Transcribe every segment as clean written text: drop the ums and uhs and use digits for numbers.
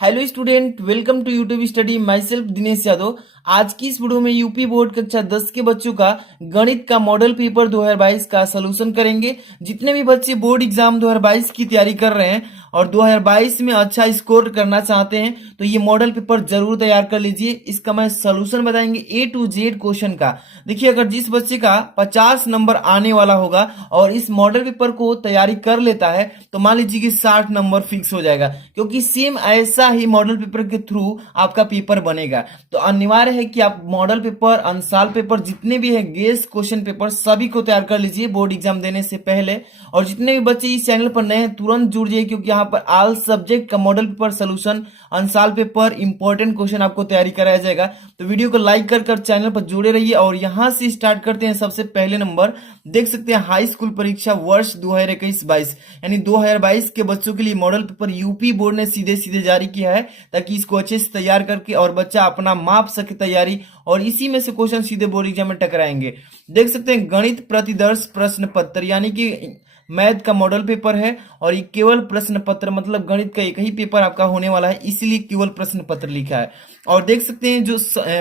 Hello student, welcome to YouTube study. Myself Dinesh Yadav. आज की इस वीडियो में यूपी बोर्ड कक्षा 10 के बच्चों का गणित का मॉडल पेपर 2022 का सलूशन करेंगे। जितने भी बच्चे बोर्ड एग्जाम 2022 की तैयारी कर रहे हैं और 2022 में अच्छा स्कोर करना चाहते हैं तो ये मॉडल पेपर जरूर तैयार कर लीजिए। इसका मैं सलूशन बताएंगे A to Z क्वेश्चन का। देखिए, अगर जिस बच्चे का 50 नंबर आने वाला होगा और इस मॉडल पेपर को तैयारी कर लेता है तो मान लीजिए कि 60 नंबर फिक्स हो जाएगा, क्योंकि सेम ऐसा ही मॉडल पेपर के थ्रू आपका पेपर बनेगा। तो अनिवार्य है कि आप मॉडल पेपर, अंसाल पेपर, जितने भी है गेस क्वेश्चन पेपर, सभी को तैयार कर लीजिए बोर्ड एग्जाम देने से पहले। और जितने भी बच्चे इस चैनल पर नए हैं तुरंत जुड़ जाइए, क्योंकि यहाँ पर ऑल सब्जेक्ट का model paper solution, unsolved paper, important question आपको तैयारी कराया जाएगा। तो वीडियो को लाइक कर चैनल पर जुड़े रहिए। और यहाँ से स्टार्ट करते हैं। सबसे पहले नंबर देख सकते हैं, हाई स्कूल परीक्षा वर्ष 2021-22 यानी 2022 के बच्चों के लिए मॉडल पेपर यूपी बोर्ड ने सीधे सीधे जारी किया है, ताकि इसको अच्छे से तैयार करके और बच्चा अपना माप सके तैयारी, और इसी में से क्वेश्चन सीधे बोर्ड एग्जाम में टकराएंगे। देख सकते हैं, गणित प्रतिदर्श प्रश्न पत्र यानी कि मैथ का मॉडल पेपर है, और ये केवल प्रश्न पत्र, मतलब गणित का एक ही पेपर आपका होने वाला है, इसीलिए केवल प्रश्न पत्र लिखा है। और देख सकते हैं जो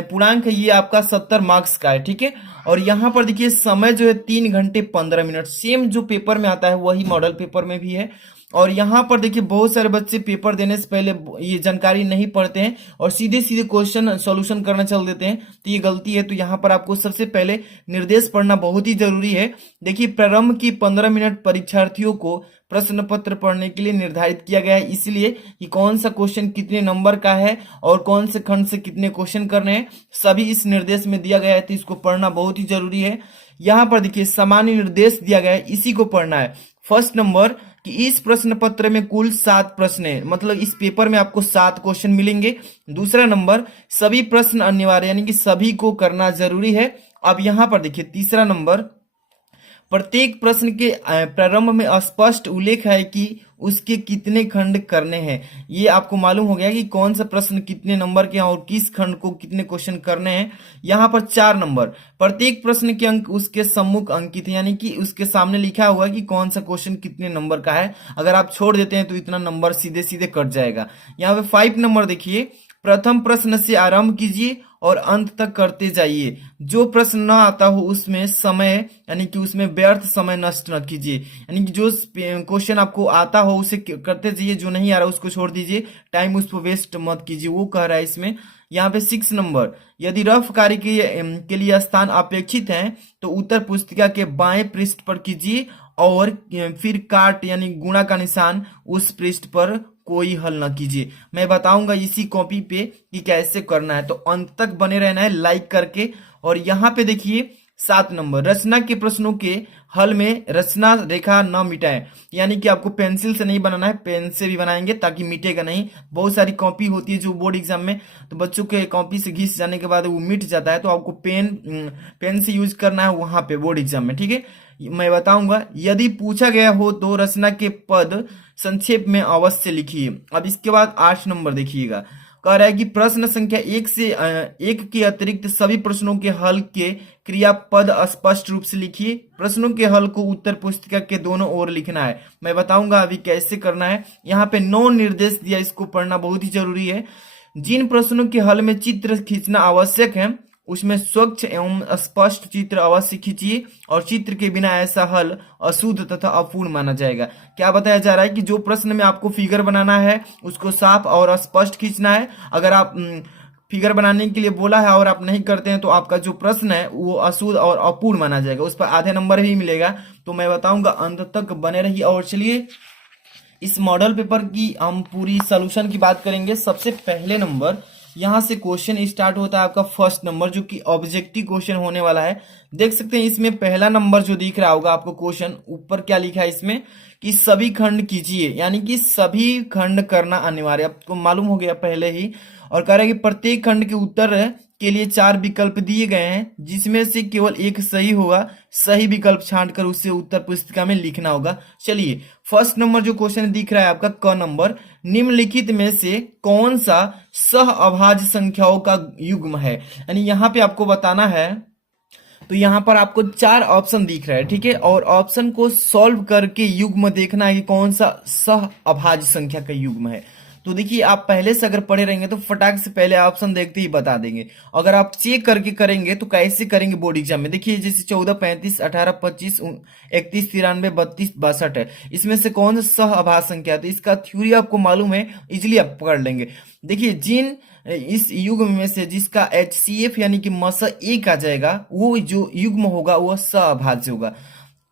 पूर्णांक है ये आपका 70 मार्क्स का है, ठीक है। और यहाँ पर देखिए समय जो है 3 घंटे 15 मिनट, सेम जो पेपर में आता है वही मॉडल पेपर में भी है। और यहाँ पर देखिए बहुत सारे बच्चे पेपर देने से पहले ये जानकारी नहीं पढ़ते हैं और सीधे सीधे क्वेश्चन सॉल्यूशन करना चल देते हैं, तो ये गलती है। तो यहाँ पर आपको सबसे पहले निर्देश पढ़ना बहुत ही जरूरी है। देखिए, प्रारंभ की 15 मिनट परीक्षार्थियों को प्रश्न पत्र पढ़ने के लिए निर्धारित किया गया है, इसलिए कि कौन सा क्वेश्चन कितने नंबर का है और कौन से खंड से कितने क्वेश्चन करने हैं, सभी इस निर्देश में दिया गया है। तो इसको पढ़ना बहुत ही जरूरी है। यहाँ पर देखिए सामान्य निर्देश दिया गया है, इसी को पढ़ना है। फर्स्ट नंबर कि इस प्रश्न पत्र में कुल 7 प्रश्न है, मतलब इस पेपर में आपको 7 क्वेश्चन मिलेंगे। दूसरा नंबर, सभी प्रश्न अनिवार्य यानी कि सभी को करना जरूरी है। अब यहाँ पर देखिए तीसरा नंबर, प्रत्येक प्रश्न के प्रारंभ में स्पष्ट उल्लेख है कि उसके कितने खंड करने हैं। ये आपको मालूम हो गया कि कौन सा प्रश्न कितने नंबर के हैं और किस खंड को कितने क्वेश्चन करने हैं। यहाँ पर 4 नंबर, प्रत्येक प्रश्न के अंक उसके सम्मुख अंकित है, यानी कि उसके सामने लिखा हुआ है कि कौन सा क्वेश्चन कितने नंबर का है। अगर आप छोड़ देते हैं तो इतना नंबर सीधे सीधे कट जाएगा। यहाँ पे 5 नंबर देखिए, प्रथम प्रश्न से आरंभ कीजिए और अंत तक करते जाइए। जो प्रश्न न आता हो उसमें समय यानी कि उसमें व्यर्थ समय नष्ट न कीजिए, यानी कि जो क्वेश्चन आपको आता हो उसे करते जाइए, जो नहीं आ रहा उसको छोड़ दीजिए, टाइम उस पर वेस्ट मत कीजिए, वो कह रहा है इसमें। यहाँ पे 6 नंबर, यदि रफ कार्य के लिए स्थान अपेक्षित है तो उत्तर पुस्तिका के बाएं पृष्ठ पर कीजिए और फिर काट यानी गुणा का निशान उस पृष्ठ पर कोई हल ना कीजिए। मैं बताऊंगा इसी कॉपी पे कि कैसे करना है, तो अंत तक बने रहना है लाइक करके। और यहाँ पे देखिए 7 नंबर, रचना के प्रश्नों के हल में रचना रेखा न मिटाएं, यानी कि आपको पेंसिल से नहीं बनाना है, पेन से भी बनाएंगे ताकि मिटेगा नहीं। बहुत सारी कॉपी होती है जो बोर्ड एग्जाम में, तो बच्चों के कॉपी से घिस जाने के बाद वो मिट जाता है, तो आपको पेन से यूज करना है वहां पे बोर्ड एग्जाम में, ठीक है। मैं बताऊंगा, यदि पूछा गया हो तो रचना के पद संक्षेप में अवश्य लिखिए। अब इसके बाद 8 नंबर देखिएगा, कह रहा है कि प्रश्न संख्या 1 से 1 के अतिरिक्त सभी प्रश्नों के हल के क्रियापद स्पष्ट रूप से लिखिए। प्रश्नों के हल को उत्तर पुस्तिका के दोनों ओर लिखना है। मैं बताऊंगा अभी कैसे करना है। यहाँ पे 9 निर्देश दिया, इसको पढ़ना बहुत ही जरूरी है। जिन प्रश्नों के हल में चित्र खींचना आवश्यक है उसमें स्वच्छ एवं स्पष्ट चित्र अवश्य खींचिए, और चित्र के बिना ऐसा हल अशुद्ध तथा अपूर्ण माना जाएगा। क्या बताया जा रहा है कि जो प्रश्न में आपको फिगर बनाना है उसको साफ और स्पष्ट खींचना है। अगर आप फिगर बनाने के लिए बोला है और आप नहीं करते हैं तो आपका जो प्रश्न है वो अशुद्ध और अपूर्ण माना जाएगा, उस पर आधे नंबर भी मिलेगा। तो मैं बताऊंगा, अंत तक बने रहिए। और चलिए इस मॉडल पेपर की हम पूरी सॉल्यूशन की बात करेंगे। सबसे पहले नंबर, यहाँ से क्वेश्चन स्टार्ट होता है आपका फर्स्ट नंबर, जो कि ऑब्जेक्टिव क्वेश्चन होने वाला है। देख सकते हैं इसमें पहला नंबर जो दिख रहा होगा आपको क्वेश्चन, ऊपर क्या लिखा है इसमें कि सभी खंड कीजिए, यानी कि सभी खंड करना अनिवार्य, आपको मालूम हो गया पहले ही। और कह रहा है कि प्रत्येक खंड के उत्तर के लिए 4 विकल्प दिए गए हैं, जिसमें से केवल एक सही होगा। सही विकल्प छांटकर उसे उत्तर पुस्तिका में लिखना होगा। चलिए फर्स्ट नंबर जो क्वेश्चन दिख रहा है आपका क नंबर, निम्नलिखित में से कौन सा सह अभाज्य संख्याओं का युग्म है, यानी यहाँ पे आपको बताना है। तो यहाँ पर आपको 4 ऑप्शन दिख रहा है, ठीक है, और ऑप्शन को सॉल्व करके युग्म देखना है कि कौन सा सह अभाज्य संख्या का युग्म है। तो देखिए आप पहले से अगर पढ़े रहेंगे तो फटाक से पहले ऑप्शन देखते ही बता देंगे। अगर आप चेक करके करेंगे तो कैसे करेंगे बोर्ड एग्जाम में, देखिए जैसे 14, 35, 18, 25, 31, 93, 32, 62 है, इसमें से कौन सा सहअभाज्य संख्या है? तो इसका थ्योरी आपको मालूम है, इजिली आप पकड़ लेंगे। देखिए जिन इस युग्म में से जिसका HCF यानी कि मसा एक आ जाएगा, वो जो युग्म होगा वो सहअभाज्य होगा।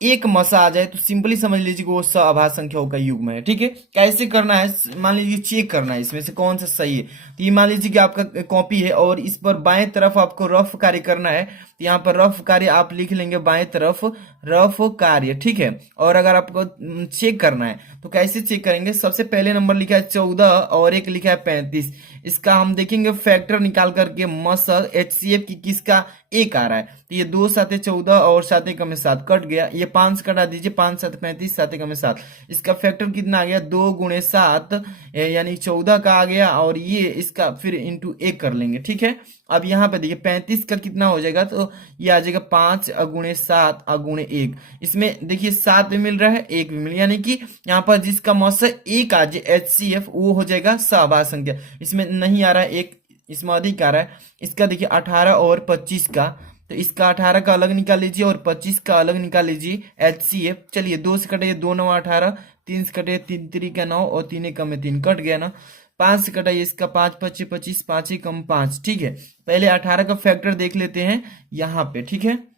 एक मसा आ जाए तो सिंपली समझ लीजिए कि वो सहअभाज्य संख्याओं का युग्म है। ठीक है, कैसे करना है, मान लीजिए चेक करना है इसमें से कौन सा सही है। तो ये मान लीजिए कि आपका कॉपी है और इस पर बाएं तरफ आपको रफ कार्य करना है, तो यहाँ पर रफ कार्य आप लिख लेंगे बाएं तरफ, रफ कार्य। ठीक है, और अगर आपको चेक करना है तो कैसे चेक करेंगे, सबसे पहले नंबर लिखा है 14 और एक लिखा है 35, इसका हम देखेंगे फैक्टर निकाल करके मसा HCF की किसका एक आ रहा है, तो ये 2 साते 14 और 7 एकम में 7 कट गया, ये 5 से कटा दीजिए, 5 7 35, 7 एकम में 7, इसका फैक्टर कितना आ गया 2 गुणे 7 यानी 14 का आ गया, और ये इसका फिर इंटू 1 कर लेंगे। ठीक है, अब यहाँ पे देखिए 35 का कितना हो जाएगा, तो ये आ जाएगा 5 गुणे 7 गुणे 1, इसमें देखिए 7 भी मिल रहा है 1 भी मिल, यानी कि यहाँ पर जिसका मौसा एक आ जाए HCF वो हो जाएगा सहअभाज्य संख्या। इसमें नहीं आ रहा है एक, इसमें अधिक आ रहा है। इसका देखिए 18 और 25 का, तो इसका 18 का अलग निकाल लीजिए और 25 का अलग निकाल लीजिए HCF। चलिए 2 से कटे 2 9 18, 3 से कटे 3 3 का 9 और 3 एकम में 3 कट गया ना, 5 से कटाइए इसका 5 25 25, 5 एकम 5। ठीक है, पहले 18 का फैक्टर देख लेते हैं यहाँ पे। ठीक है,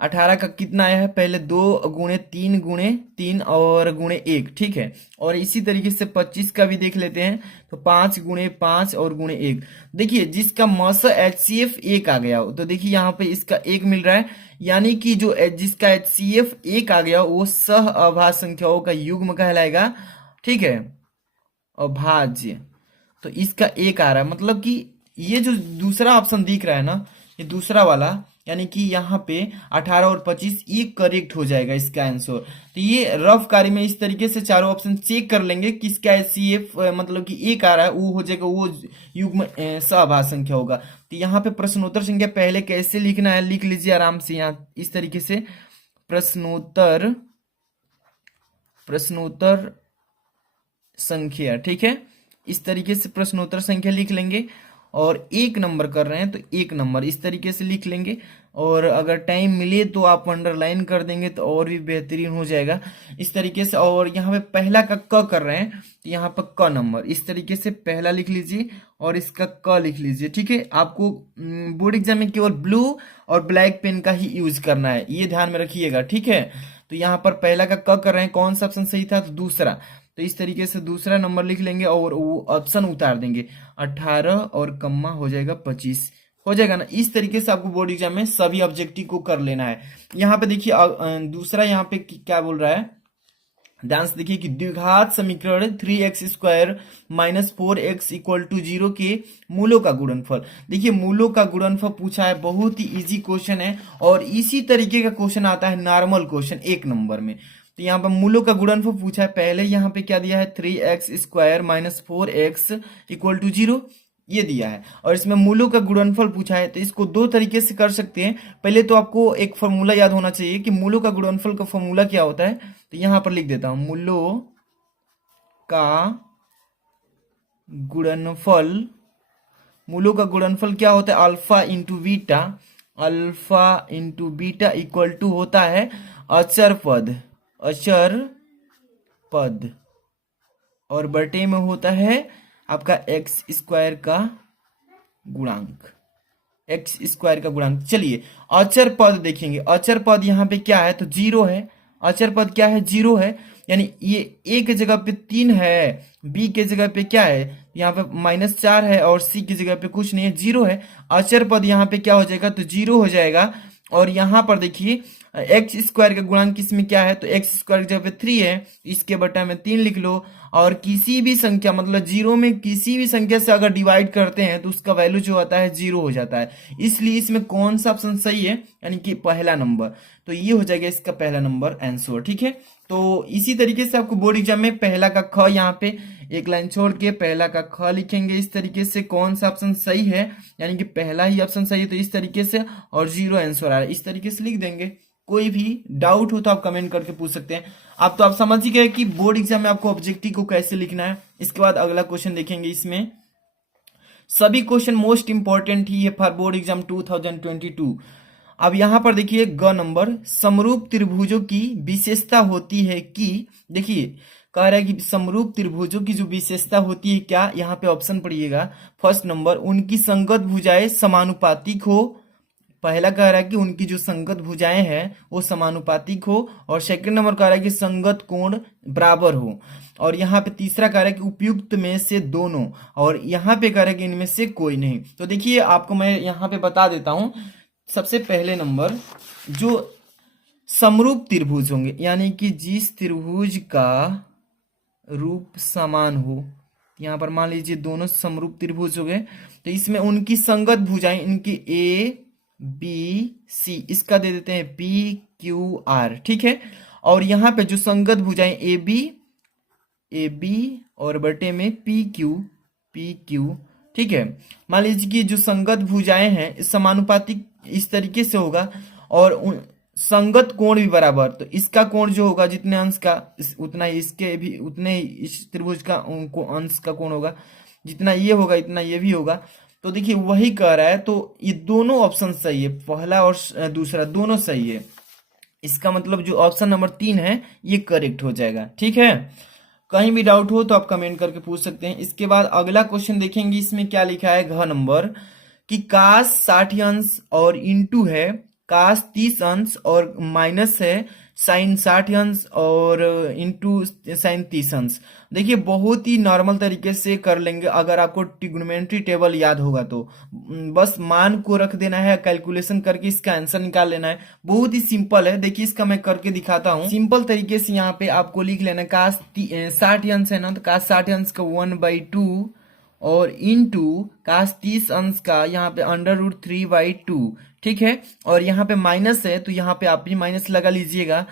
18 का कितना आया है, पहले 2 गुणे 3 और गुणे 1। ठीक है, और इसी तरीके से 25 का भी देख लेते हैं, तो 5 गुणे 5 और गुणे 1। देखिए जिसका मसा HCF एक आ गया हो, तो देखिए यहाँ पे इसका 1 मिल रहा है, यानी कि जो जिसका HCF एक आ गया वो सहअभाज्य संख्याओं का युग्म कहलाएगा। ठीक है, अभाज्य, तो इसका 1 आ रहा है, मतलब कि ये जो दूसरा ऑप्शन दिख रहा है ना, ये दूसरा वाला, यानी कि यहाँ पे 18 और 25 ये करेक्ट हो जाएगा इसका आंसर। तो ये रफ कार्य में इस तरीके से चारों ऑप्शन चेक कर लेंगे, किसका HCF मतलब कि एक आ रहा है वो हो जाएगा, वो युग्म सहअभाज्य संख्या होगा। तो यहाँ पे प्रश्नोत्तर संख्या पहले कैसे लिखना है लिख लीजिए आराम से, यहाँ इस तरीके से प्रश्नोत्तर संख्या। ठीक है, इस तरीके से प्रश्नोत्तर संख्या लिख लेंगे, और 1 नंबर कर रहे हैं तो 1 नंबर इस तरीके से लिख लेंगे, और अगर टाइम मिले तो आप अंडरलाइन कर देंगे तो और भी बेहतरीन हो जाएगा इस तरीके से। और यहाँ पे पहला का क कर रहे हैं तो यहाँ पर क नंबर इस तरीके से पहला लिख लीजिए और इसका क लिख लीजिए। ठीक है, आपको बोर्ड एग्जाम में केवल ब्लू और ब्लैक पेन का ही यूज करना है, ये ध्यान में रखिएगा। ठीक है, तो यहाँ पर पहला का क कर रहे हैं, कौन सा ऑप्शन सही था, तो दूसरा, तो इस तरीके से दूसरा नंबर लिख लेंगे और वो ऑप्शन उतार देंगे, 18 और कम्मा हो जाएगा 25, हो जाएगा ना। इस तरीके से आपको बोर्ड एग्जाम में सभी ऑब्जेक्टिव को कर लेना है। यहाँ पे देखिए दूसरा यहाँ पे क्या बोल रहा है, ध्यान से देखिए कि द्विघात समीकरण 3x² minus 4x equal to 0 के मूलों का गुणनफल। देखिए मूलों का गुणनफल पूछा है, बहुत ही इजी क्वेश्चन है, और इसी तरीके का क्वेश्चन आता है नॉर्मल क्वेश्चन 1 नंबर में। तो यहाँ पर मूलों का गुणनफल पूछा है, पहले यहाँ पे क्या दिया है 3x² minus 4x equal to 0 ये दिया है, और इसमें मूलों का गुणनफल पूछा है। तो इसको 2 तरीके से कर सकते हैं। पहले तो आपको एक फॉर्मूला याद होना चाहिए कि मूलों का गुणनफल का फॉर्मूला क्या होता है, तो यहां पर लिख देता हूं, मूलों का गुणनफल क्या होता है, alpha into beta equal to होता है अचर पद, और बटे में होता है आपका x² का गुणांक। चलिए अचर पद देखेंगे, अचर पद यहाँ पे क्या है, तो 0 है। अचर पद क्या है, 0 है, यानी ये a के जगह पे 3 है, b के जगह पे क्या है, यहाँ पे -4 है, और c की जगह पे कुछ नहीं है, 0 है। अचर पद यहाँ पे क्या हो जाएगा, तो 0 हो जाएगा। और यहाँ पर देखिए x² का गुणांक इसमें क्या है, तो x² की जगह पे 3 है, इसके बटा में 3 लिख लो। और किसी भी संख्या मतलब 0 में किसी भी संख्या से अगर डिवाइड करते हैं तो उसका वैल्यू जो आता है 0 हो जाता है। इसलिए इसमें कौन सा ऑप्शन सही है, यानी कि पहला नंबर, तो ये हो जाएगा इसका पहला नंबर आंसर। ठीक है, तो इसी तरीके से आपको बोर्ड एग्जाम में पहला का ख, यहाँ पे एक लाइन छोड़ के पहला का ख लिखेंगे इस तरीके से, कौन सा ऑप्शन सही है, यानी कि पहला ही ऑप्शन सही है, तो इस तरीके से, और 0 आंसर आ रहा है, इस तरीके से लिख देंगे। कोई भी डाउट हो तो आप कमेंट करके पूछ सकते हैं। आप तो आप समझ ही गए कि बोर्ड एग्जाम में आपको ऑब्जेक्टिव को कैसे लिखना है। इसके बाद अगला क्वेश्चन देखेंगे। इसमें सभी क्वेश्चन मोस्ट इंपॉर्टेंट ही है फॉर बोर्ड एग्जाम 2022। अब यहां पर देखिए ग नंबर, समरूप त्रिभुजों की विशेषता होती है कि, देखिए कह रहा है कि समरूप त्रिभुजों की जो विशेषता होती है क्या, यहाँ पे ऑप्शन पढ़िएगा। फर्स्ट नंबर, उनकी संगत भुजाएं समानुपातिक हो। पहला कह रहा है कि उनकी जो संगत भुजाएं हैं वो समानुपातिक हो, और सेकंड नंबर कह रहा है कि संगत कोण बराबर हो, और यहाँ पे तीसरा कह रहा है कि उपयुक्त में से दोनों, और यहाँ पे कह रहा है कि इनमें से कोई नहीं। तो देखिए आपको मैं यहाँ पे बता देता हूँ। सबसे पहले नंबर, जो समरूप त्रिभुज होंगे, यानी कि जिस त्रिभुज का रूप समान हो, यहाँ पर मान लीजिए दोनों समरूप त्रिभुज हो गए, तो इसमें उनकी संगत भुजाएं, इनकी ए बी सी, इसका दे देते हैं पी क्यू आर, ठीक है। और यहाँ पे जो संगत भुजाएं ए बी और बटे में पी क्यू, ठीक है। मान लीजिए कि जो संगत भुजाएं हैं समानुपातिक इस तरीके से होगा, और संगत कोण भी बराबर, तो इसका कोण जो होगा जितने अंश का उतना ही इसके भी, उतने ही इस त्रिभुज का अंश का कोण होगा, जितना ये होगा इतना ये भी होगा। तो देखिए वही कह रहा है, तो ये दोनों ऑप्शन सही है, पहला और दूसरा दोनों सही है। इसका मतलब जो ऑप्शन नंबर 3 है ये करेक्ट हो जाएगा, ठीक है। कहीं भी डाउट हो तो आप कमेंट करके पूछ सकते हैं। इसके बाद अगला क्वेश्चन देखेंगे। इसमें क्या लिखा है, घ नंबर, कि काश 60 अंश और इंटू है, काश 30 अंश और माइनस है, साइन 60 अंश और इंटू साइन 30 अंश। देखिए बहुत ही नॉर्मल तरीके से कर लेंगे, अगर आपको ट्रिग्नोमेट्री टेबल याद होगा तो बस मान को रख देना है, कैलकुलेशन करके इसका आंसर निकाल लेना है। बहुत ही सिंपल है, देखिए इसका मैं करके दिखाता हूँ। सिंपल तरीके से यहाँ पे आपको लिख लेना है, काश 60 अंश है ना, तो काश 60 अंश का 1/2 और इंटू काश 30 अंश का यहाँ पे √3/2, ठीक है। और यहाँ पे माइनस है तो यहाँ पे आप भी माइनस लगा लीजिएगा।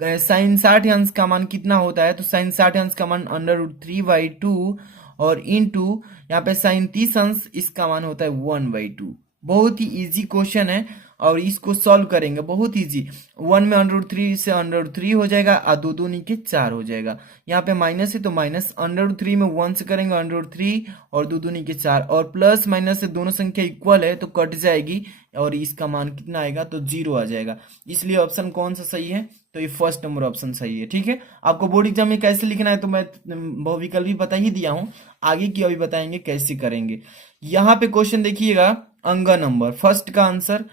साइन 60 अंश का मान कितना होता है, तो साइन 60 अंश का मान √3/2 और इंटू यहाँ पे साइन 30 अंश, इसका मान होता है 1/2। बहुत ही इजी क्वेश्चन है और इसको सॉल्व करेंगे बहुत इजी। 1 में √3 से √3 हो जाएगा, और 2 2 नीचे 4 हो जाएगा। यहाँ पे माइनस है तो माइनस, √3 में 1 से करेंगे √3 और 2 2 नीचे 4, और प्लस माइनस से दोनों संख्या इक्वल है तो कट जाएगी, और इसका मान कितना आएगा, तो 0 आ जाएगा। इसलिए ऑप्शन कौन सा सही है, तो ये फर्स्ट नंबर ऑप्शन सही है, ठीक है। आपको बोर्ड एग्जाम में कैसे लिखना है तो मैं बहुविकल्प भी बता ही दिया हूँ, आगे की अभी बताएंगे कैसे करेंगे। यहाँ पे क्वेश्चन देखिएगा, अंग नंबर फर्स्ट का आंसर,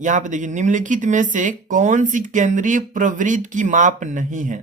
यहाँ पे देखिए, निम्नलिखित में से कौन सी केंद्रीय प्रवृत्त की माप नहीं है।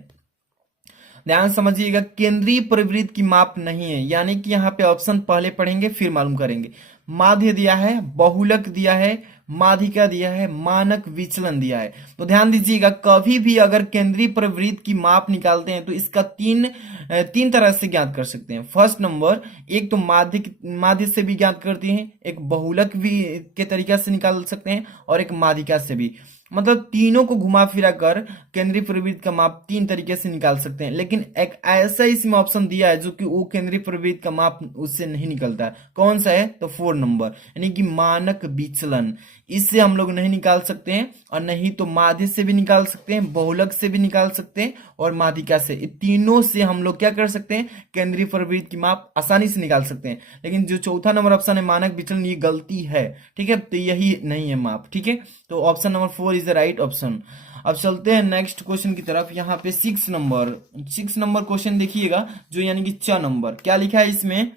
ध्यान समझिएगा, केंद्रीय प्रवृत्त की माप नहीं है, यानी कि यहाँ पे ऑप्शन पहले पढ़ेंगे फिर मालूम करेंगे। माध्य दिया है, बहुलक दिया है, माध्यिका दिया है, मानक विचलन दिया है। तो ध्यान दीजिएगा, कभी भी अगर केंद्रीय प्रवृत्त की माप निकालते हैं तो इसका तीन तरह से ज्ञात कर सकते हैं। फर्स्ट नंबर, एक तो माध्य से भी ज्ञात करते हैं, एक बहुलक भी के तरीका से निकाल सकते हैं, और एक माध्यिका से भी। मतलब तीनों को घुमा फिरा कर केंद्रीय प्रवृत्त का माप 3 तरीके से निकाल सकते हैं, लेकिन एक ऐसा इसमें ऑप्शन दिया है जो कि वो केंद्रीय प्रवृत्त का माप उससे नहीं निकलता है। कौन सा है, तो 4 नंबर, यानी कि मानक विचलन। इससे हम लोग नहीं निकाल सकते हैं, और नहीं तो माध्य से भी निकाल सकते हैं, बहुलक से भी निकाल सकते हैं, और माध्यिका से। तीनों से हम लोग क्या कर सकते हैं, केंद्रीय प्रवृत्त की माप आसानी से निकाल सकते हैं। लेकिन जो चौथा नंबर ऑप्शन है मानक विचलन, ये गलती है, ठीक है, तो यही नहीं है माप, ठीक है। तो option number 4 is the right option. अब चलते हैं नेक्स्ट क्वेश्चन की तरफ। यहाँ पे 6 नंबर क्वेश्चन देखिएगा, जो यानी कि 6 नंबर, क्या लिखा है इसमें,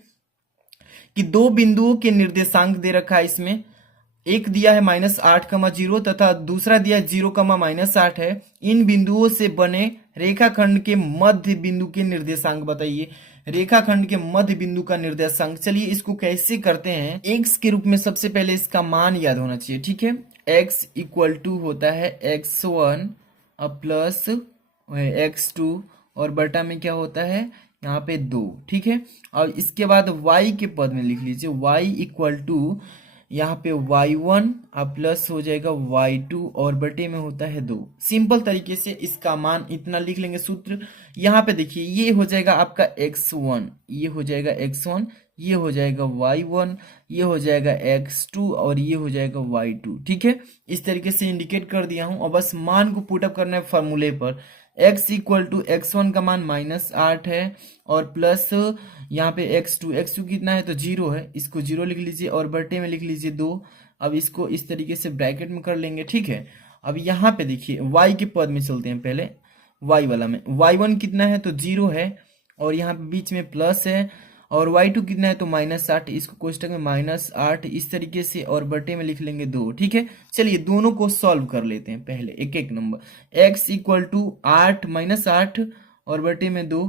कि दो बिंदुओं के निर्देशांक दे रखा है। इसमें एक दिया है -8,0 तथा दूसरा दिया है 0,-8 है। इन बिंदुओं से बने रेखाखंड के मध्य बिंदु के निर्देशांक बताइए। रेखाखंड के मध्य बिंदु का निर्देशांक, चलिए इसको कैसे करते हैं। x के रूप में सबसे पहले इसका मान याद होना चाहिए, ठीक है। x इक्वल टू होता है x1 प्लस x2, और बटा में क्या होता है, यहाँ पे 2, ठीक है। और इसके बाद y के पद में लिख लीजिए, y इक्वल टू यहाँ पे y1 अब प्लस हो जाएगा y2 और बटे में होता है 2। सिंपल तरीके से इसका मान इतना लिख लेंगे सूत्र। यहाँ पे देखिए ये हो जाएगा आपका x1, ये हो जाएगा x1, ये हो जाएगा y1, ये हो जाएगा x2 और ये हो जाएगा y2। ठीक है, इस तरीके से इंडिकेट कर दिया हूं और बस मान को पुटअप करना है फॉर्मूले पर। x इक्वल टू x1 का मान -8 है और प्लस यहाँ पे x2 कितना है तो 0 है, इसको 0 लिख लीजिए और बटे में लिख लीजिए 2। अब इसको इस तरीके से ब्रैकेट में कर लेंगे। ठीक है, अब यहाँ पे देखिए y के पद में चलते हैं पहले, y वाला में y1 कितना है तो 0 है और यहाँ पे बीच में प्लस है और y2 कितना है तो -8, इसको कोष्टक में -8 इस तरीके से और बटे में लिख लेंगे 2। ठीक है, चलिए दोनों को सॉल्व कर लेते हैं पहले एक एक नंबर। x इक्वल टू 8 -8 और बटे में 2,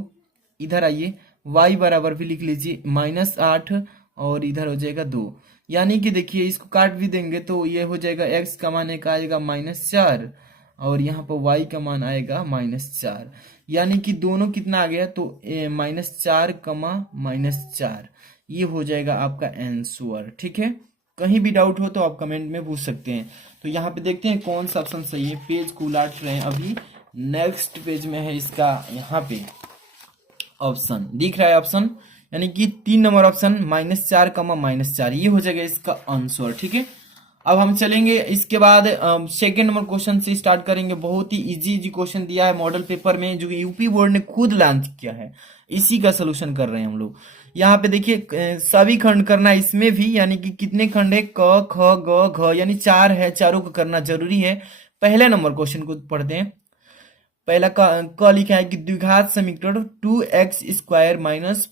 इधर आइए y बराबर भी लिख लीजिए -8 और इधर हो जाएगा 2। यानी कि देखिए इसको काट भी देंगे तो ये हो जाएगा x का मान एक आएगा -4 और यहाँ पर y का मान आएगा -4। यानी कि दोनों कितना आ गया तो -4 -4, ये हो जाएगा आपका आंसर। ठीक है, कहीं भी डाउट हो तो आप कमेंट में पूछ सकते हैं। तो यहाँ पे देखते हैं कौन सा ऑप्शन सही है। पेज को उलट रहे हैं, अभी नेक्स्ट पेज में है इसका, यहाँ पे ऑप्शन दिख रहा है ऑप्शन, यानी कि 3 नंबर ऑप्शन -4 -4, ये हो जाएगा इसका आंसर। ठीक है, अब हम चलेंगे इसके बाद सेकेंड नंबर क्वेश्चन से स्टार्ट करेंगे। बहुत ही इजी क्वेश्चन दिया है मॉडल पेपर में जो यूपी बोर्ड ने खुद लॉन्च किया है, इसी का सोल्यूशन कर रहे हैं हम लोग। यहाँ पे देखिए सभी खंड करना है इसमें भी, यानी कि कितने खंड है क ख ग घ, यानी 4 है, चारों को करना जरूरी है। पहले नंबर क्वेश्चन को पढ़ते हैं। पहला क लिखा है कि द्विघात समीकरण 2x² -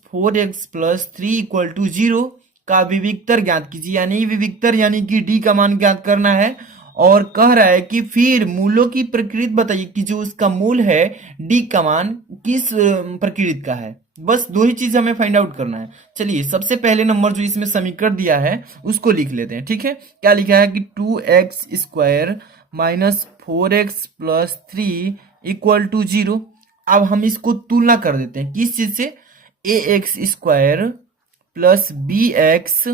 4x + 3 = 0 का विविक्तर ज्ञात कीजिए। यानी विविक्तर यानी कि डी का मान ज्ञात करना है और कह रहा है कि फिर मूलों की प्रकृति बताइए कि जो उसका मूल है डी का मान किस प्रकृति का है। बस 2 ही चीज हमें फाइंड आउट करना है। चलिए सबसे पहले नंबर जो इसमें समीकरण दिया है उसको लिख लेते हैं। ठीक है, क्या लिखा है कि 2x² - 4x + 3 = 0। अब हम इसको तुलना कर देते हैं किस चीज से, ax² + bx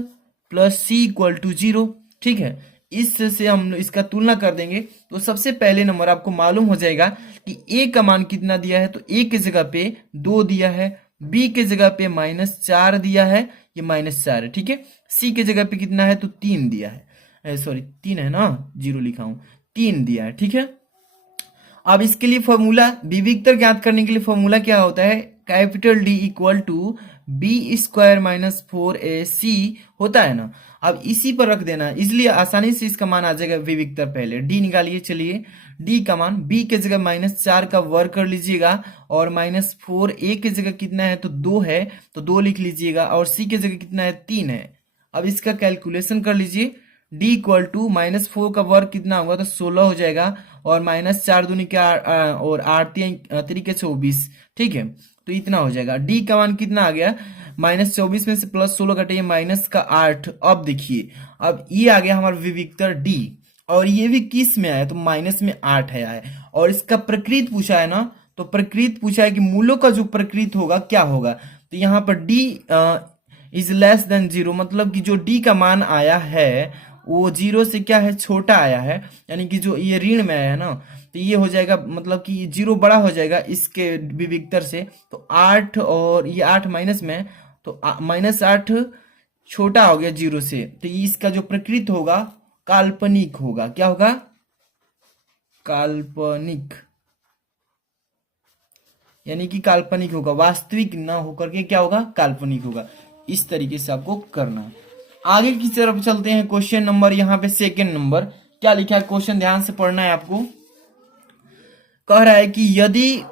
+ c = 0। ठीक है, इससे हम इसका तुलना कर देंगे तो सबसे पहले नंबर आपको मालूम हो जाएगा कि a का मान कितना दिया है तो a के जगह पे 2 दिया है, b के जगह पे -4 दिया है, ये -4 है। ठीक है, c के जगह पे कितना है तो 3 दिया है, सॉरी 3 है ना, 0 लिखा हूं, 3 दिया है। ठीक है, अब इसके लिए फॉर्मूला विविक्तर ज्ञात करने के लिए फॉर्मूला क्या होता है, capital D equal to b² - 4ac होता है ना। अब इसी पर रख देना, इसलिए आसानी से इसका मान आ जाएगा विविक्तर। पहले d निकालिए, चलिए d का मान b के जगह -4 का वर्ग कर लीजिएगा और -4 a के जगह कितना है तो 2 है तो 2 लिख लीजिएगा और c के जगह कितना है 3 है। अब इसका कैलकुलेशन कर लीजिए, d इक्वल टू -4 का वर्ग कितना होगा तो 16 हो जाएगा और -4 दूनी के और 8 तरीके 24। ठीक है, तो इतना हो जाएगा। d का मान कितना आ गया, -24 में से +16 घटाइए -8। अब देखिए अब ये आ गया हमारा विविक्तर d और ये भी किस में आया तो माइनस में 8 है आया, और इसका प्रकृति पूछा है ना, तो प्रकृति पूछा है कि मूलों का जो प्रकृति होगा क्या होगा, तो यहाँ पर d इज लेस देन 0, मतलब कि जो d का मान आया है वो 0 से क्या है छोटा आया है, यानी कि जो ये ऋण में आया है ना तो ये हो जाएगा, मतलब कि 0 बड़ा हो जाएगा इसके विविक्तर से। तो 8 और ये 8 माइनस में तो -8 छोटा हो गया 0 से, तो इसका जो प्रकृति होगा काल्पनिक होगा। क्या होगा, काल्पनिक, यानी कि काल्पनिक होगा, वास्तविक ना होकर के क्या होगा काल्पनिक होगा। इस तरीके से आपको करना है। आगे की तरफ चलते हैं। क्वेश्चन नंबर यहाँ पे सेकेंड नंबर क्या लिखा है, क्वेश्चन ध्यान से पढ़ना है आपको। कह रहा है कि यदि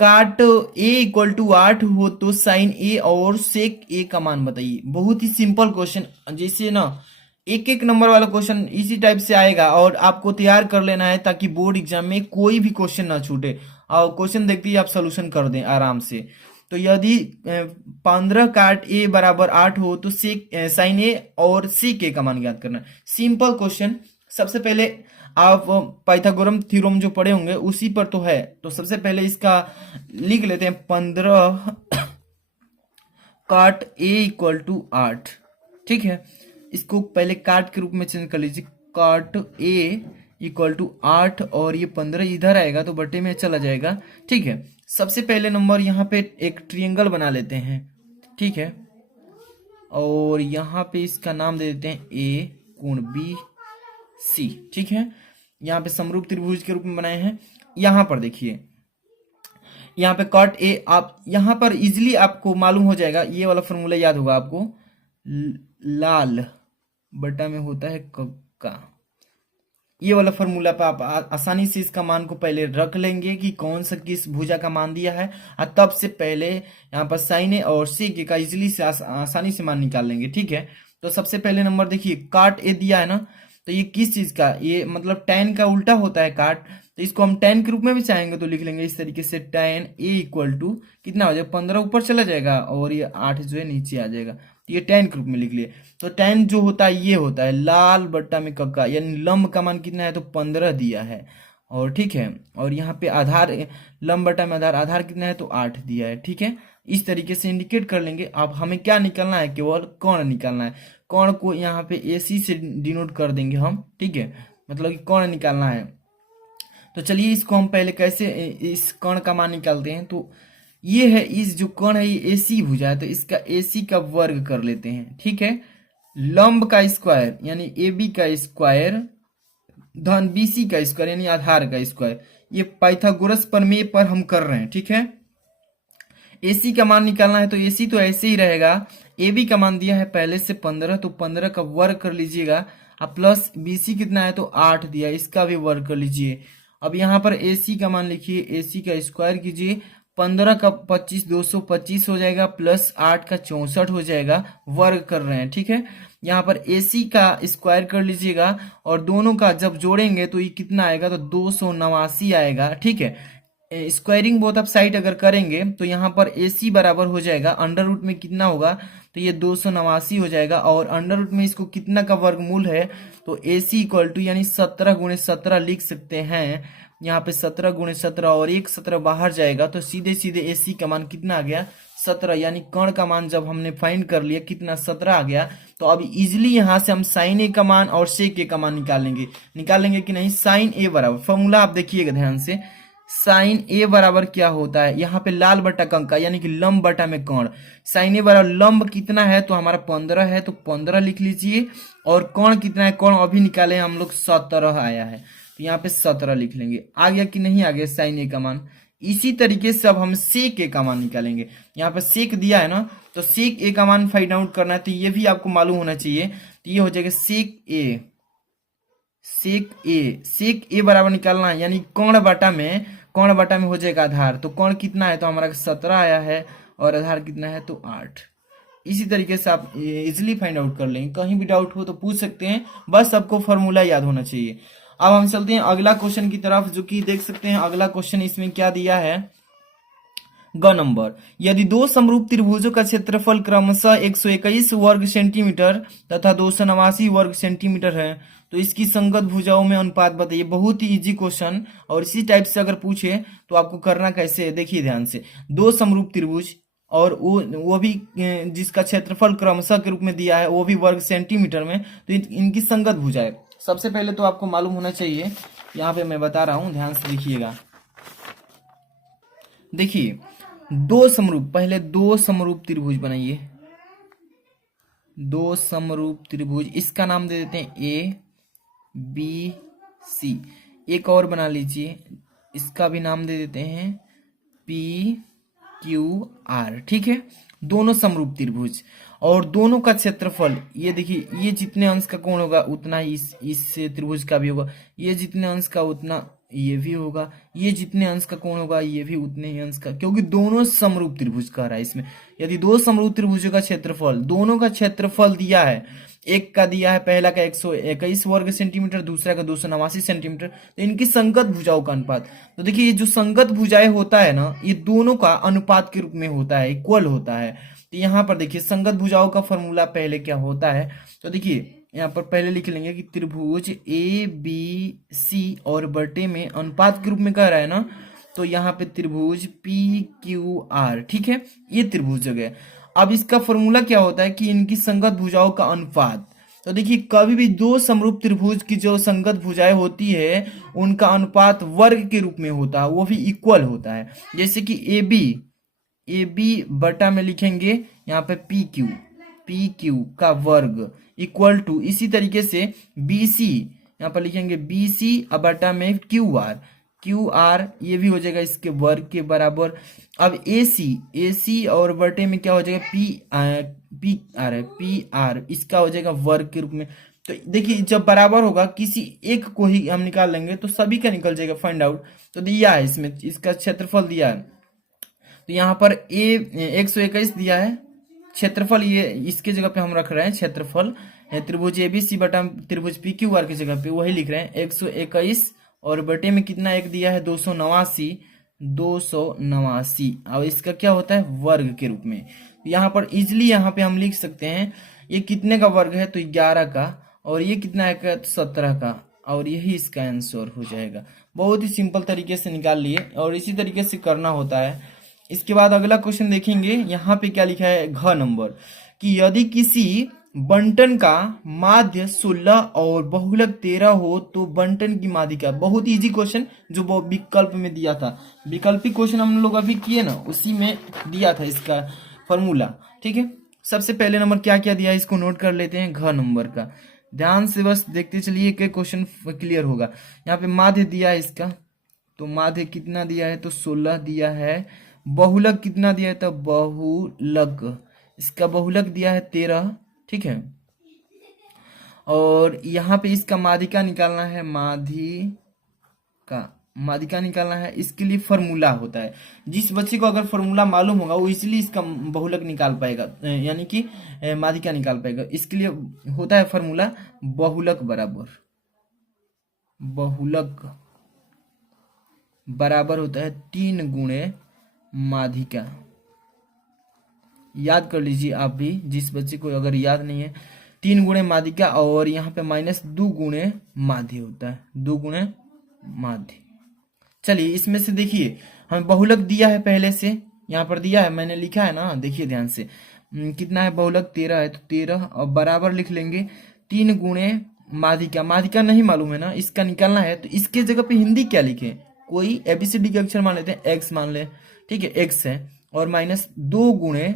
काट a = 8 हो तो साइन a और सेक a का मान बताइए। बहुत ही सिंपल क्वेश्चन, जैसे ना एक एक नंबर वाला क्वेश्चन इसी टाइप से आएगा और आपको तैयार कर लेना है ताकि बोर्ड एग्जाम में कोई भी क्वेश्चन ना छूटे और क्वेश्चन देखते ही आप सोल्यूशन कर दें आराम से। तो यदि 15 काट a = 8 हो तो साइन a और सेक a का मान ज्ञात करना। Simple question. सबसे पहले आप पाइथागोरम थ्योरम जो पढ़े होंगे उसी पर तो है, तो सबसे पहले इसका लिख लेते हैं 15 काट a = 8। ठीक है, इसको पहले काट के रूप में चेंज कर लीजिए। काट ए इक्वल टू 8 और ये 15 इधर आएगा तो बटे में चला जाएगा। ठीक है, सबसे पहले नंबर यहाँ पे एक ट्रियंगल बना लेते हैं। ठीक है, और यहाँ पे इसका नाम दे देते हैं ए कोण बी सी। ठीक है, यहाँ पे समरूप त्रिभुज के रूप में बनाए हैं। यहाँ पर देखिए, यहाँ पे कॉट ए, आप यहाँ पर इजिली आपको मालूम हो जाएगा, ये वाला फॉर्मूला याद होगा आपको, लाल बटा में होता है का। ये वाला फॉर्मूला पे आप आसानी से इसका मान को पहले रख लेंगे कि कौन सा किस भुजा का मान दिया है, और तब से पहले यहाँ पर साइन ए और सेक ए का इजिली से आसानी से मान निकाल लेंगे। ठीक है, तो सबसे पहले नंबर देखिए, काट ए दिया है ना, तो ये किस चीज का, ये मतलब tan का उल्टा होता है काट, तो इसको हम tan के रूप में भी चाहेंगे तो लिख लेंगे इस तरीके से, tan a इक्वल टू कितना हो जाएगा, 15 ऊपर चला जाएगा और ये 8 जो है नीचे आ जाएगा, तो ये tan के रूप में लिख लिए। तो tan जो होता है ये होता है लाल बट्टा में कक्का, यानी लंब का मान कितना है, तो 15 दिया है। और ठीक है, और यहाँ पे आधार, लंब बटा में आधार कितना है, तो 8 दिया है। ठीक है, इस तरीके से इंडिकेट कर लेंगे। अब हमें क्या निकालना है, केवल कोण निकालना है। कोण को यहाँ पे AC से डिनोट कर देंगे हम। ठीक है, मतलब कि कोण निकालना है। तो चलिए इसको हम पहले कैसे इस कोण का मान निकालते हैं। तो ये है, इस जो कोण है ये AC भुजा है, तो इसका AC का वर्ग कर लेते हैं। ठीक है, लंब का स्क्वायर यानी AB का स्क्वायर धन BC का स्क्वायर यानी आधार का स्क्वायर, ये पाइथागोरस प्रमेय पर हम कर रहे हैं। ठीक है, AC का मान निकालना है, तो AC तो ऐसे ही रहेगा। AB का मान दिया है पहले से 15, तो 15 का वर्ग कर लीजिएगा, अब प्लस BC कितना है, तो 8 दिया, इसका भी वर्ग कर लीजिए। अब यहाँ पर AC का मान लिखिए, AC का स्क्वायर कीजिए, 15 का 25 225 हो जाएगा, प्लस 8 का 64 हो जाएगा, वर्ग कर रहे हैं। ठीक है, यहाँ पर AC का स्क्वायर कर लीजिएगा और दोनों का जब जोड़ेंगे तो ये कितना आएगा, तो 289 आएगा। ठीक है, स्क्वायरिंग बोथ ऑफ साइड अगर करेंगे तो यहाँ पर AC बराबर हो जाएगा, अंडर रूट में कितना होगा, तो ये 289 हो जाएगा, और अंडर रूट में इसको कितना का वर्गमूल है, तो AC इक्वल टू यानी 17 गुणे 17 लिख सकते हैं। यहाँ पे 17 गुणे 17 और एक 17 बाहर जाएगा, तो सीधे सीधे AC का मान कितना आ गया, 17, यानी कर्ण का मान जब हमने फाइंड कर लिया कितना, 17 आ गया। तो अब इजिली यहाँ से हम साइन ए का मान और सेक ए का मान निकालेंगे कि नहीं। साइन ए बराबर, फॉर्मूला आप देखिएगा ध्यान से, साइन ए बराबर क्या होता है, यहाँ पे लाल बटा कंका यानी कि लंब बटा में कोण, साइन ए बराबर लंब कितना है, तो हमारा 15 है, तो 15 लिख लीजिए, और कोण कितना है, कोण अभी निकाले हम लोग 17 आया है, तो यहाँ पे 17 लिख लेंगे। आ गया कि नहीं आ गया साइन ए का मान। इसी तरीके से अब हम सेक ए का मान निकालेंगे। यहाँ पे सेक दिया है ना, तो सेक ए का मान फाइंड आउट करना है, तो ये भी आपको मालूम होना चाहिए। तो ये हो जाएगा सेक ए बराबर निकालना है, यानी कोण बटा में हो जाएगा आधार, तो कोण कितना है, तो हमारा 17 आया है, और आधार कितना है, तो 8। इसी तरीके से आप इजिली फाइंड आउट कर लेंगे। कहीं भी डाउट हो तो पूछ सकते हैं, बस आपको फॉर्मूला याद होना चाहिए। अब हम चलते हैं अगला क्वेश्चन की तरफ, जो कि देख सकते हैं अगला क्वेश्चन इसमें क्या दिया है। ग नंबर, यदि दो समरूप त्रिभुजों का क्षेत्रफल क्रमशः 121 वर्ग सेंटीमीटर तथा 289 वर्ग सेंटीमीटर है, तो इसकी संगत भुजाओं में अनुपात बताइए। बहुत ही इजी क्वेश्चन, और इसी टाइप से अगर पूछे तो आपको करना कैसे है, देखिए ध्यान से। दो समरूप त्रिभुज, और वो भी जिसका क्षेत्रफल क्रमशः के रूप में दिया है, वो भी वर्ग सेंटीमीटर में, तो इनकी संगत भुजाएं। सबसे पहले तो आपको मालूम होना चाहिए, यहाँ पे मैं बता रहा हूं, ध्यान से देखिएगा। देखिए पहले दो समरूप त्रिभुज बनाइए, दो समरूप त्रिभुज, इसका नाम दे देते हैं ABC। एक और बना लीजिए, इसका भी नाम दे देते हैं PQR। ठीक है, दोनों समरूप त्रिभुज, और दोनों का क्षेत्रफल, ये देखिए, ये जितने अंश का कोण होगा उतना ही इस त्रिभुज का भी होगा, ये जितने अंश का उतना ये भी होगा, ये जितने अंश का कोण होगा ये भी उतने ही अंश का, क्योंकि दोनों समरूप त्रिभुज कह रहा है इसमें। यदि दो समरूप त्रिभुजों का क्षेत्रफल, दोनों का क्षेत्रफल दिया है, एक का दिया है पहला का 121 वर्ग सेंटीमीटर, दूसरा का 289 सेंटीमीटर, तो इनकी संगत भुजाओं का अनुपात। तो देखिए ये जो संगत भुजाएं होता है ना, ये दोनों का अनुपात के रूप में होता है, इक्वल होता है। तो यहाँ पर देखिए संगत भुजाओं का फॉर्मूला पहले क्या होता है, तो देखिए यहाँ पर पहले लिख लेंगे कि त्रिभुज ABC और बटे में अनुपात के रूप में कह रहा है ना, तो यहाँ पे त्रिभुज PQR। ठीक है, ये त्रिभुज हो गया। अब इसका फॉर्मूला क्या होता है कि इनकी संगत भुजाओं का अनुपात, तो देखिए कभी भी दो समरूप त्रिभुज की जो संगत भुजाएं होती है उनका अनुपात वर्ग के रूप में होता है, वो भी इक्वल होता है। जैसे कि ए बी बटा में लिखेंगे यहाँ पे पी क्यू का वर्ग इक्वल टू, इसी तरीके से बी सी यहाँ पर लिखेंगे बी सी बटा में क्यू आर ये भी हो जाएगा इसके वर्ग के बराबर। अब ए सी और बटे में क्या हो जाएगा पी आर इसका हो जाएगा वर्ग के रूप में। तो देखिए जब बराबर होगा किसी एक को ही हम निकाल लेंगे तो सभी का निकल जाएगा, फाइंड आउट। तो दिया है इसमें इसका क्षेत्रफल दिया है, तो यहाँ पर 121 दिया है क्षेत्रफल, ये इसके जगह पे हम रख रहे हैं क्षेत्रफल त्रिभुज एबीसी बटा त्रिभुज पी क्यू आर की जगह पे वही लिख रहे हैं 121 और बटे में कितना एक दिया है 289 और इसका क्या होता है वर्ग के रूप में। यहाँ पर इजिली यहाँ पे हम लिख सकते हैं ये कितने का वर्ग है तो 11 का, और ये कितना है तो 17 का, और यही इसका आंसर हो जाएगा। बहुत ही सिंपल तरीके से निकाल लिए और इसी तरीके से करना होता है। इसके बाद अगला क्वेश्चन देखेंगे, यहाँ पे क्या लिखा है घ नंबर कि यदि किसी बंटन का माध्य 16 और बहुलक 13 हो तो बंटन की माध्यिका। बहुत इजी क्वेश्चन जो विकल्प में दिया था, विकल्पी क्वेश्चन हम लोग अभी किए ना उसी में दिया था इसका फॉर्मूला। ठीक है, सबसे पहले नंबर क्या क्या दिया है इसको नोट कर लेते हैं घ नंबर का, ध्यान से बस देखते चलिए कि क्वेश्चन क्लियर होगा। यहाँ पे माध्य दिया है इसका, तो माध्य कितना दिया है तो 16 दिया है। बहुलक कितना दिया है तो बहुलक, इसका बहुलक दिया है 13। ठीक है, और यहाँ पे इसका माध्यिका निकालना है, माध्यिका निकालना है। इसके लिए फॉर्मूला होता है, जिस बच्चे को अगर फॉर्मूला मालूम होगा वो इसलिए इसका बहुलक निकाल पाएगा, यानी कि माध्यिका निकाल पाएगा। इसके लिए होता है फॉर्मूला बहुलक बराबर होता है 3 गुणे माध्यिका। याद कर लीजिए आप भी, जिस बच्चे को अगर याद नहीं है, 3 गुणे माध्यिका और यहाँ पे -2 गुणे माध्य होता है, 2 गुणे माध्य। चलिए इसमें से देखिए हमें बहुलक दिया है पहले से, यहाँ पर दिया है मैंने लिखा है ना, देखिए ध्यान से कितना है बहुलक 13 है, तो 13 और बराबर लिख लेंगे 3 गुणे माध्यिका। माध्यिका नहीं मालूम है ना, इसका निकालना है, तो इसके जगह पे हिंदी क्या लिखे, कोई एबीसीडी के अक्षर मान लेते हैं, एक्स मान ले। ठीक है, एक्स है और -2 गुणे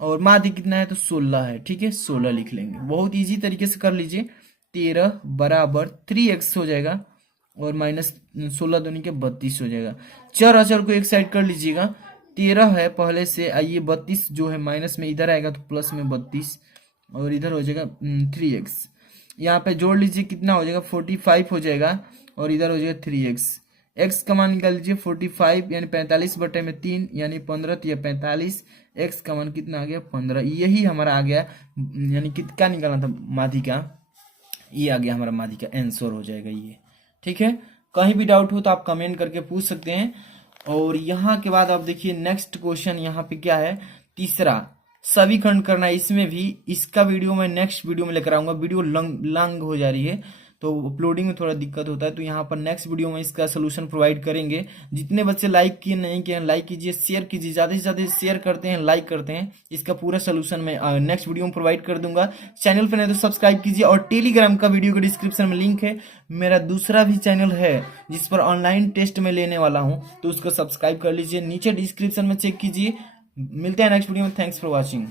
और माध्य कितना है तो 16 है। ठीक है, 16 लिख लेंगे, बहुत इजी तरीके से कर लीजिए। 13 बराबर 3x हो जाएगा और -16 दूनी के 32 हो जाएगा। चर अचर को एक साइड कर लीजिएगा, 13 है पहले से, आइए 32 जो है माइनस में इधर आएगा तो प्लस में 32 और इधर हो जाएगा 3x। यहाँ पे जोड़ लीजिए कितना हो जाएगा 45 हो जाएगा और इधर हो जाएगा 3x। x का मान निकाल लीजिए 45 यानी 45 बटे में 3 यानी 15 या 45। x का मान कितना आ गया 15, यही हमारा आ गया, यानी कितना निकालना था माध्यिका, ये आ गया हमारा माध्यिका, आंसर हो जाएगा ये। ठीक है, कहीं भी डाउट हो तो आप कमेंट करके पूछ सकते हैं। और यहाँ के बाद आप देखिए नेक्स्ट क्वेश्चन यहाँ पे क्या है, तीसरा सभी खंड करना है। इसमें भी इसका वीडियो मैं नेक्स्ट वीडियो में लेकर आऊंगा, वीडियो लंग हो जा रही है तो अपलोडिंग में थोड़ा दिक्कत होता है, तो यहाँ पर नेक्स्ट वीडियो में इसका सोल्यूशन प्रोवाइड करेंगे। जितने बच्चे लाइक किए नहीं किए लाइक कीजिए, शेयर कीजिए, ज़्यादा से ज़्यादा शेयर करते हैं लाइक करते हैं, इसका पूरा सोल्यूशन मैं नेक्स्ट वीडियो में प्रोवाइड कर दूंगा। चैनल पर नहीं तो सब्सक्राइब कीजिए, और टेलीग्राम का वीडियो के डिस्क्रिप्शन में लिंक है। मेरा दूसरा भी चैनल है जिस पर ऑनलाइन टेस्ट में लेने वाला हूँ, तो उसको सब्सक्राइब कर लीजिए, नीचे डिस्क्रिप्शन में चेक कीजिए। मिलते हैं नेक्स्ट वीडियो में, थैंक्स फॉर वॉचिंग।